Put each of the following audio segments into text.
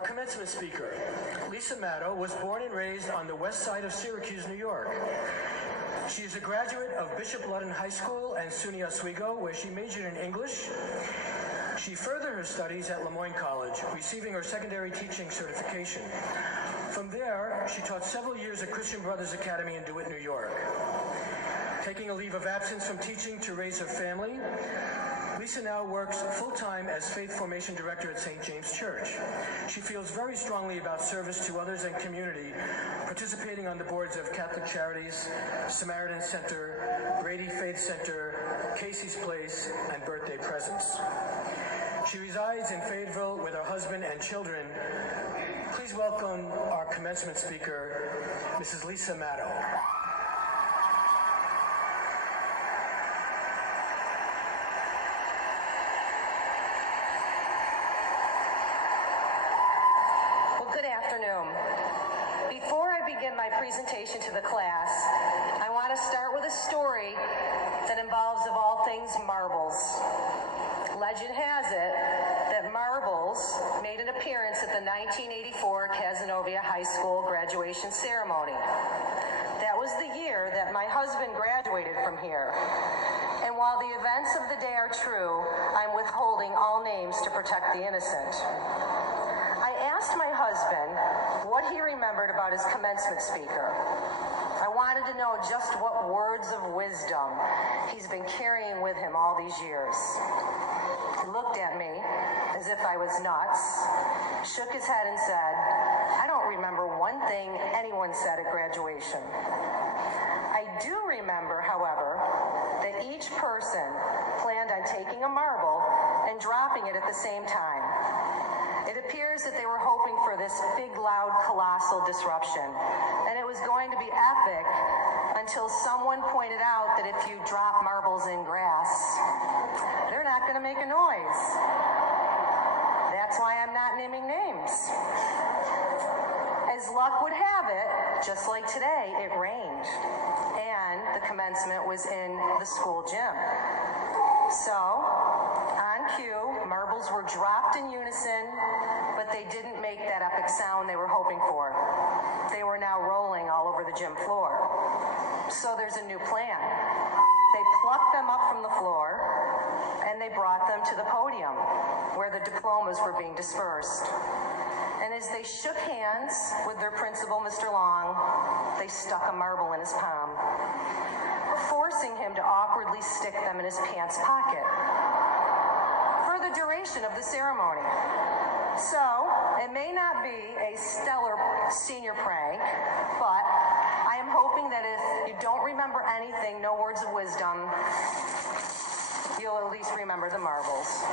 commencement speaker, Lisa Matto, was born and raised on the west side of Syracuse, New York. She is a graduate of Bishop Ludden High School and SUNY Oswego, where she majored in English. She furthered her studies at Lemoyne College, receiving her secondary teaching certification. From there, she taught several years at Christian Brothers Academy in DeWitt, New York. Taking a leave of absence from teaching to raise her family, Lisa now works full-time as Faith Formation Director at St. James Church. She feels very strongly about service to others and community, participating on the boards of Catholic Charities, Samaritan Center, Brady Faith Center, Casey's Place, and Birthday Presents. She resides in Fayetteville with her husband and children. Please welcome our commencement speaker, Mrs. Lisa Matto. Before I begin my presentation to the class, I want to start with a story that involves, of all things, marbles. Legend has it that marbles made an appearance at the 1984 Cazenovia High School graduation ceremony. That was the year that my husband graduated from here. And while the events of the day are true, I'm withholding all names to protect the innocent. I asked my husband what he remembered about his commencement speaker. I wanted to know just what words of wisdom he's been carrying with him all these years. He looked at me as if I was nuts, shook his head and said, "I don't remember one thing anyone said at graduation." I do remember, however, that each person planned on taking a marble and dropping it at the same time. It appears that they were hoping for this big, loud, colossal disruption, and it was going to be epic until someone pointed out that if you drop marbles in grass, they're not going to make a noise. That's why I'm not naming names. As luck would have it, just like today, it rained, and the commencement was in the school gym. So, on cue, marbles were dropped in unison, but they didn't make that epic sound they were hoping for. They were now rolling all over the gym floor. So there's a new plan. They plucked them up from the floor, and they brought them to the podium, where the diplomas were being dispersed. And as they shook hands with their principal, Mr. Long, they stuck a marble in his palm, forcing him to awkwardly stick them in his pants pocket for the duration of the ceremony. So, it may not be a stellar senior prank, but I am hoping that if you don't remember anything, no words of wisdom, you'll at least remember the marbles.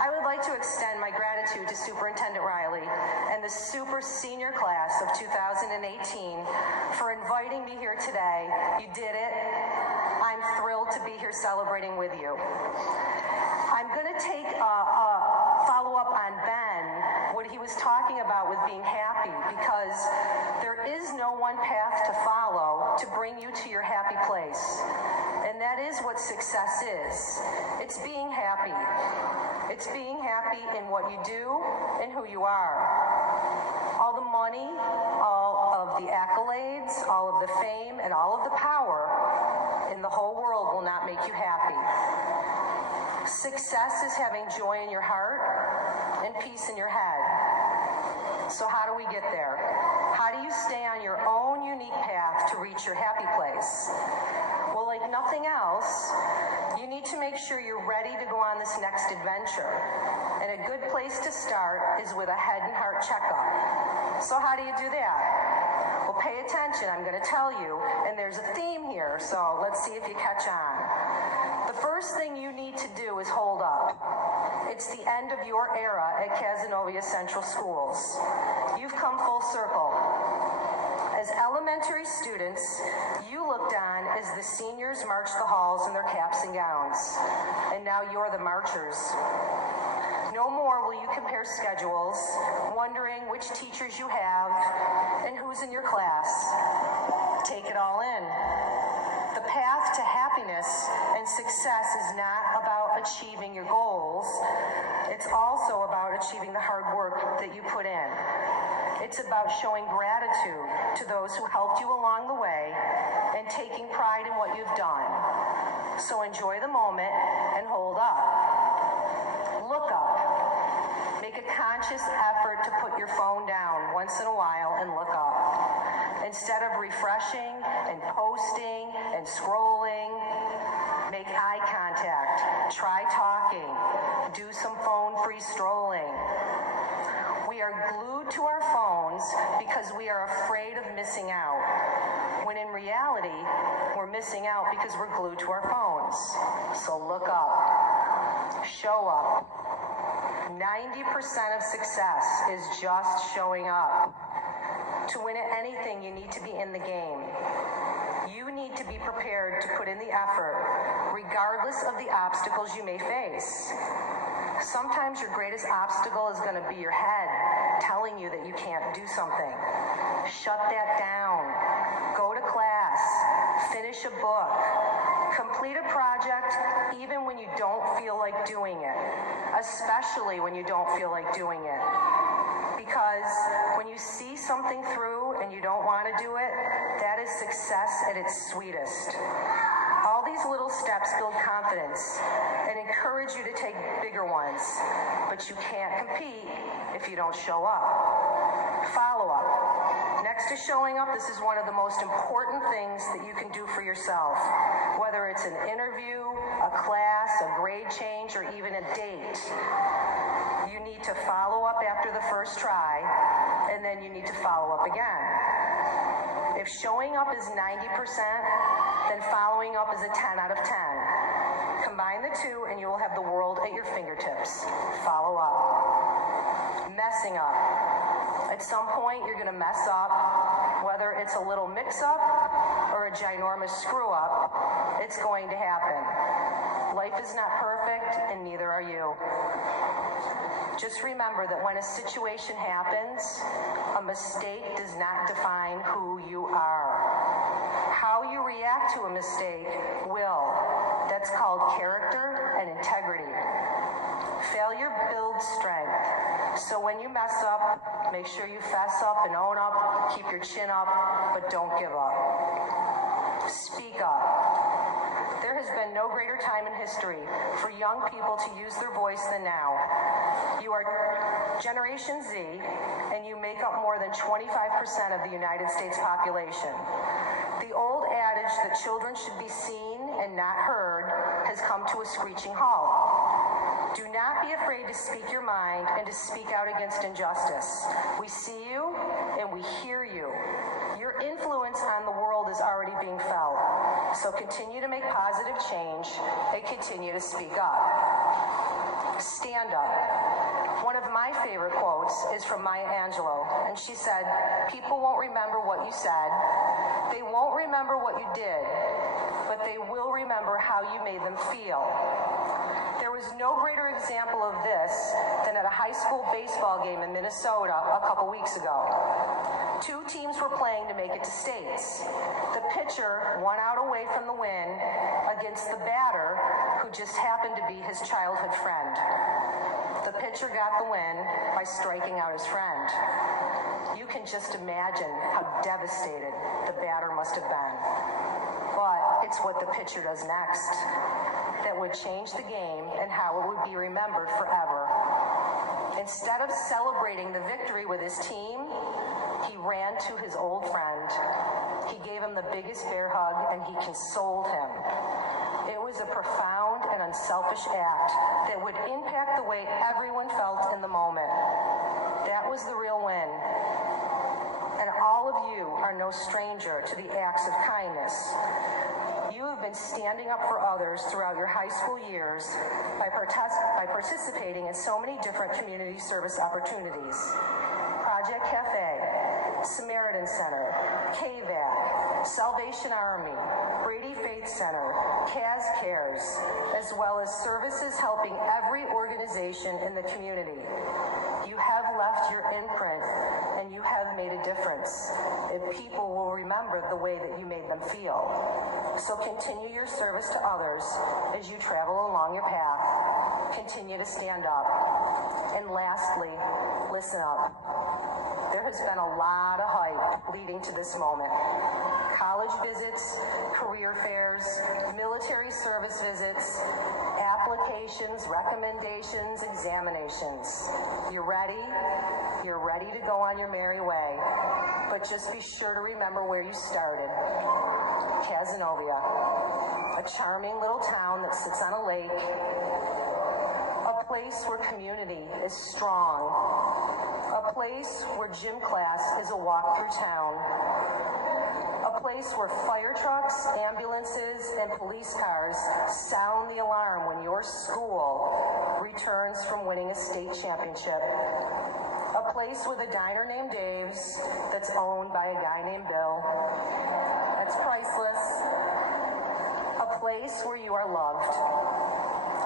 I would like to extend my gratitude to Superintendent Riley and the super senior class of 2018 for inviting me here today. You did it. I'm thrilled to be here celebrating with you. I'm going to take a follow-up on Ben, what he was talking about with being happy, because there is no one path to follow to bring you to your happy place. And that is what success is. It's being happy. It's being happy in what you do and who you are. All the money, all of the accolades, all of the fame, and all of the power in the whole world will not make you happy. Success is having joy in your heart and peace in your head. So how do we get there? How do you stay on your own unique path to reach your happy place? Well, like nothing else, you need to make sure you're ready to go on this next adventure. And a good place to start is with a head and heart checkup. So how do you do that? Well, pay attention. I'm going to tell you, and there's a theme here, so let's see if you catch on. The first thing you need to do is hold up. It's the end of your era at Cazenovia Central Schools. You've come full circle. As elementary students, you looked on as the seniors marched the halls in their caps and gowns. And now you're the marchers. No more will you compare schedules, wondering which teachers you have and who's in your class. Take it all in. The path to happiness and success is not about achieving your goals. It's also about achieving the hard work that you put in. It's about showing gratitude to those who helped you along the way and taking pride in what you've done. So enjoy the moment and hold up. Look up. Make a conscious effort to put your phone down once in a while and look up. Instead of refreshing and posting and scrolling, make eye contact, try talking, do some phone-free strolling. We are glued to our phones because we are afraid of missing out, when in reality, we're missing out because we're glued to our phones. So look up, show up. 90% of success is just showing up. To win at anything, you need to be in the game. You need to be prepared to put in the effort, regardless of the obstacles you may face. Sometimes your greatest obstacle is going to be your head telling you that you can't do something. Shut that down. Go to class. Finish a book. Complete a project even when you don't feel like doing it, especially when you don't feel like doing it. Because when you see something through and you don't want to do it, that is success at its sweetest. All these little steps build confidence and encourage you to take bigger ones, but you can't compete if you don't show up. Follow up. Next to showing up, this is one of the most important things that you can do for yourself. Whether it's an interview, a class, a grade change, or even a date. You need to follow up after the first try, and then you need to follow up again. If showing up is 90%, then following up is a 10 out of 10. Combine the two, and you will have the world at your fingertips. Follow up. Messing up. At some point, you're going to mess up, whether it's a little mix-up or a ginormous screw-up. It's going to happen. Life is not perfect, and neither are you. Just remember that when a situation happens, a mistake does not define who you are. How you react to a mistake will. That's called character and integrity. Failure builds strength. So when you mess up, make sure you fess up and own up, keep your chin up, but don't give up. Speak up. There has been no greater time in history for young people to use their voice than now. You are Generation Z, and you make up more than 25% of the United States population. The old adage that children should be seen and not heard has come to a screeching halt. Do not be afraid to speak your mind and to speak out against injustice. We see you and we hear you. Your influence on the world is already being felt. So continue to make positive change and continue to speak up. Stand up. One of my favorite quotes is from Maya Angelou, and she said, "People won't remember what you said, they won't remember what you did, but they will remember how you made them feel." There was no greater example of this than at a high school baseball game in Minnesota a couple weeks ago. Two teams were playing to make it to states. The pitcher won out away from the win against the batter, who just happened to be his childhood friend. The pitcher got the win by striking out his friend. You can just imagine how devastated the batter must have been. But it's what the pitcher does next that would change the game and how it would be remembered forever. Instead of celebrating the victory with his team, he ran to his old friend. He gave him the biggest bear hug and he consoled him. It was a profound and unselfish act that would impact the way everyone felt in the moment. That was the real win. And all of you are no stranger to the acts of kindness. You have been standing up for others throughout your high school years by participating in so many different community service opportunities. Project Cafe, Samaritan Center, KVAC, Salvation Army, Brady Faith Center, Kaz Cares, as well as services helping every organization in the community. You have left your imprint and you have made a difference. And people will remember the way that you made them feel. So continue your service to others as you travel along your path. Continue to stand up. And lastly, listen up. There has been a lot of hype leading to this moment. College visits, career fairs, military service visits, applications, recommendations, examinations. You're ready? You're ready to go on your merry way. But just be sure to remember where you started. Cazenovia, a charming little town that sits on a lake, a place where community is strong, a place where gym class is a walk through town, a place where fire trucks, ambulances, and police cars sound the alarm when your school returns from winning a state championship, a place with a diner named Dave's that's owned by a guy named Bill. That's priceless. A place where you are loved.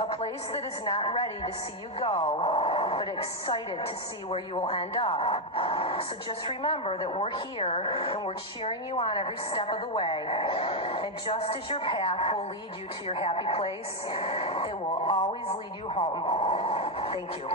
A place that is not ready to see you go, but excited to see where you will end up. So just remember that we're here and we're cheering you on every step of the way. And just as your path will lead you to your happy place, it will always lead you home. Thank you.